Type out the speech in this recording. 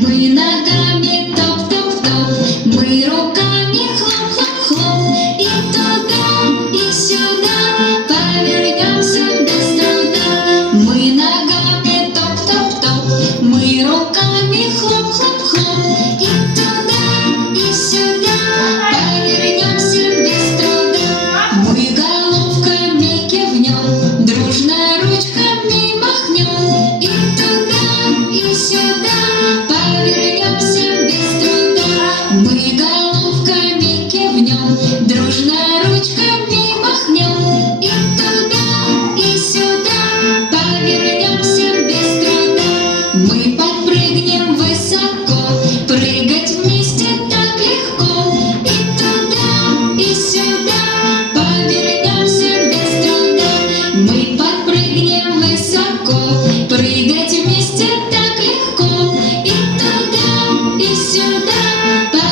Мы ногами топ-топ-топ, мы руками хлоп-хлоп-хлоп. И туда, и сюда повернемся без труда. Мы ногами топ-топ-топ, мы руками хлоп-хлоп-хлоп. И туда, и сюда повернемся без труда. Мы головками кивнем, дружно ручками махнем. И туда, и сюда повернемся без труда. Мы головками кивнем, дружно ручками махнем. И туда, и сюда повернемся без труда. Мы подпрыгнем высоко, прыгать вместе так легко. И туда, и сюда повернемся без труда. Мы подпрыгнем высоко, прыгать вместе так легко. И туда, и сюда